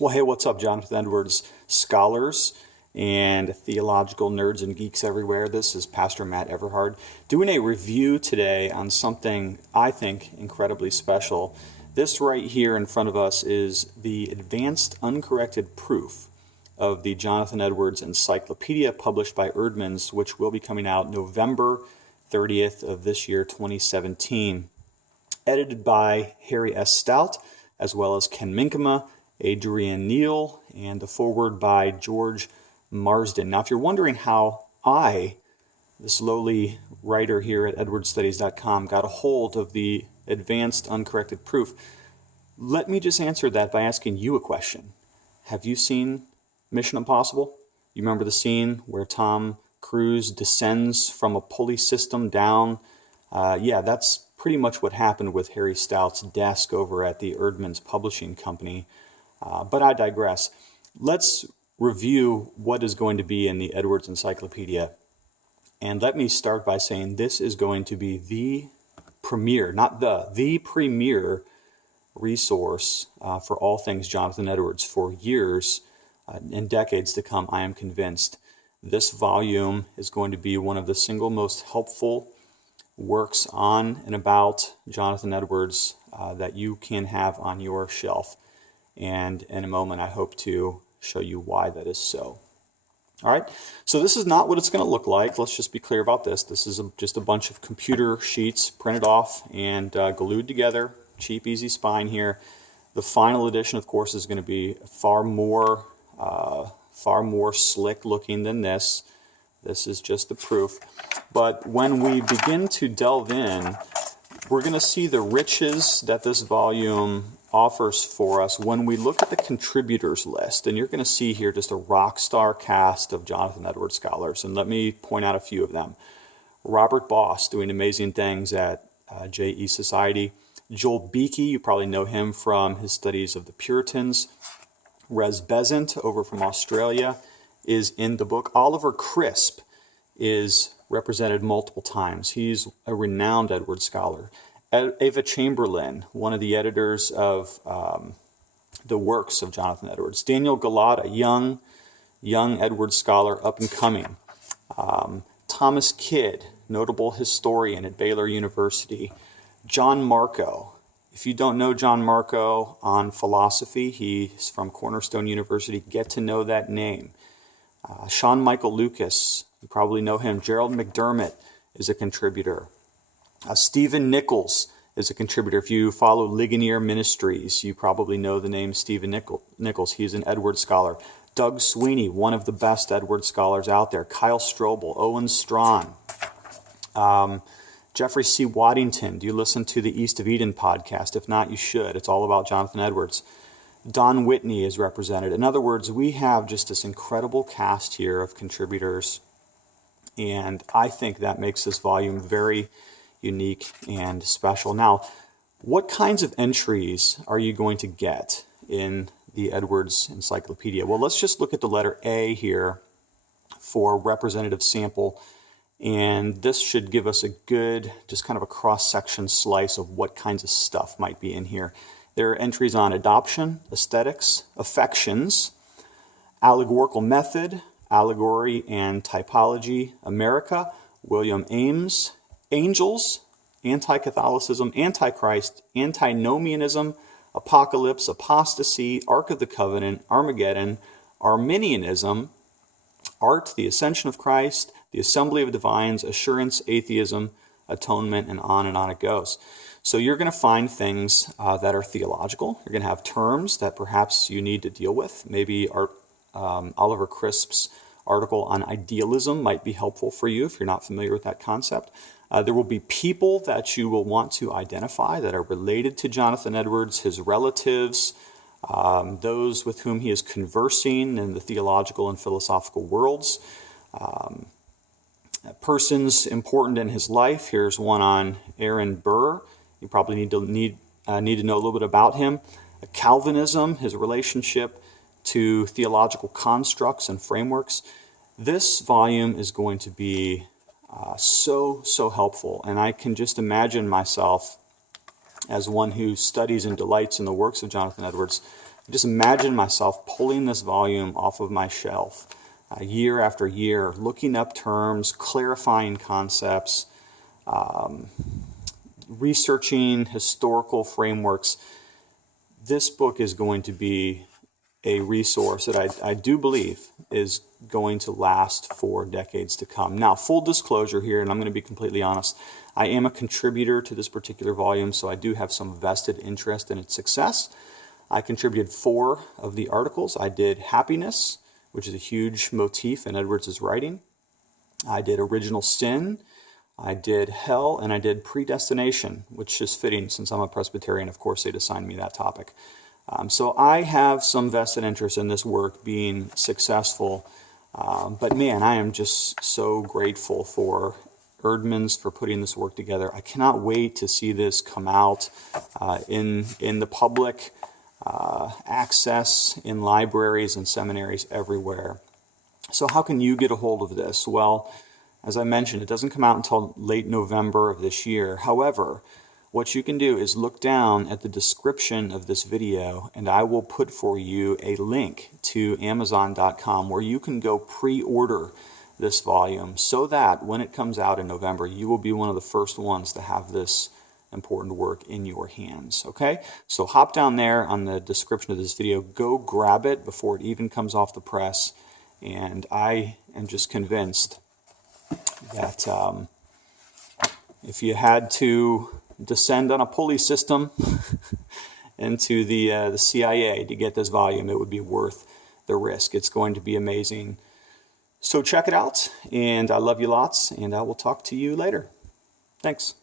Well, hey, what's up, Jonathan Edwards scholars and theological nerds and geeks everywhere? This is Pastor Matt Everhard doing a review today on something I think incredibly special. This right here in front of us is the advanced uncorrected proof of the Jonathan Edwards Encyclopedia published by Eerdmans, which will be coming out November 30th of this year, 2017. Edited by Harry S. Stout, as well as Ken Minkema, Adrian Neal, and the foreword by George Marsden. Now, if you're wondering how I, this lowly writer here at edwardstudies.com, got a hold of the advanced uncorrected proof, let me just answer that by asking you a question. Have you seen Mission Impossible? You remember the scene where Tom Cruise descends from a pulley system down? Yeah, that's pretty much what happened with Harry Stout's desk over at the Eerdmans Publishing Company. But I digress. Let's review what is going to be in the Edwards Encyclopedia. And let me start by saying this is going to be the premier, not the premier resource for all things Jonathan Edwards for years and decades to come. I am convinced this volume is going to be one of the single most helpful works on and about Jonathan Edwards that you can have on your shelf. And in a moment, I hope to show you why that is so. All right, so this is not what it's going to look like. Let's just be clear about this. This is just a bunch of computer sheets printed off and glued together. Cheap, easy spine here. The final edition, of course, is going to be far more slick looking than this. This is just the proof. But when we begin to delve in, we're going to see the riches that this volume offers for us when we look at the contributors list. And you're going to see here just a rock star cast of Jonathan Edwards scholars. And let me point out a few of them. Robert Boss doing amazing things at J.E. Society. Joel Beakey, you probably know him from his studies of the Puritans. Rez Bezant over from Australia is in the book. Oliver Crisp is represented multiple times. He's a renowned Edwards scholar. Ava Chamberlain, one of the editors of the works of Jonathan Edwards. Daniel Galata, young Edwards scholar, up and coming. Thomas Kidd, notable historian at Baylor University. John Marco. If you don't know John Marco on philosophy, he's from Cornerstone University. Get to know that name. Sean Michael Lucas, you probably know him. Gerald McDermott is a contributor. Stephen Nichols is a contributor. If you follow Ligonier Ministries, you probably know the name Stephen Nichols. He's an Edwards scholar. Doug Sweeney, one of the best Edwards scholars out there. Kyle Strobel, Owen Strachan, Jeffrey C. Waddington. Do you listen to the East of Eden podcast? If not, you should. It's all about Jonathan Edwards. Don Whitney is represented. In other words, we have just this incredible cast here of contributors, and I think that makes this volume very unique and special. Now, what kinds of entries are you going to get in the Edwards Encyclopedia? Well, let's just look at the letter A here for representative sample, and this should give us a good, just kind of a cross-section slice of what kinds of stuff might be in here. There are entries on adoption, aesthetics, affections, allegorical method, allegory and typology, America, William Ames, angels, anti-Catholicism, antichrist, antinomianism, apocalypse, apostasy, Ark of the Covenant, Armageddon, Arminianism, art, the ascension of Christ, the assembly of divines, assurance, atheism, atonement, and on it goes. So you're going to find things that are theological. You're going to have terms that perhaps you need to deal with. Maybe Oliver Crisp's article on idealism might be helpful for you if you're not familiar with that concept. There will be people that you will want to identify that are related to Jonathan Edwards, his relatives, those with whom he is conversing in the theological and philosophical worlds, persons important in his life. Here's one on Aaron Burr. You probably need to know a little bit about him. Calvinism, his relationship to theological constructs and frameworks. This volume is going to be so helpful, and I can just imagine myself as one who studies and delights in the works of Jonathan Edwards, I just imagine myself pulling this volume off of my shelf year after year, looking up terms, clarifying concepts, researching historical frameworks. This book is going to be a resource that I do believe is going to last for decades to come. Now, full disclosure here, and I'm going to be completely honest, I am a contributor to this particular volume, so I do have some vested interest in its success. I contributed 4 of the articles. I did happiness, which is a huge motif in Edwards' writing. I did original sin. I did hell, and I did predestination, which is fitting since I'm a Presbyterian. Of course, they'd assigned me that topic. So I have some vested interest in this work being successful. But man, I am just so grateful for Eerdmans for putting this work together. I cannot wait to see this come out in the public access in libraries and seminaries everywhere. So how can you get a hold of this? Well, as I mentioned, it doesn't come out until late November of this year. However, what you can do is look down at the description of this video, and I will put for you a link to Amazon.com where you can go pre-order this volume so that when it comes out in November, you will be one of the first ones to have this important work in your hands. Okay? So hop down there on the description of this video, go grab it before it even comes off the press, and I am just convinced that if you had to descend on a pulley system into the CIA to get this volume, it would be worth the risk. It's going to be amazing. So check it out, and I love you lots, and I will talk to you later. Thanks.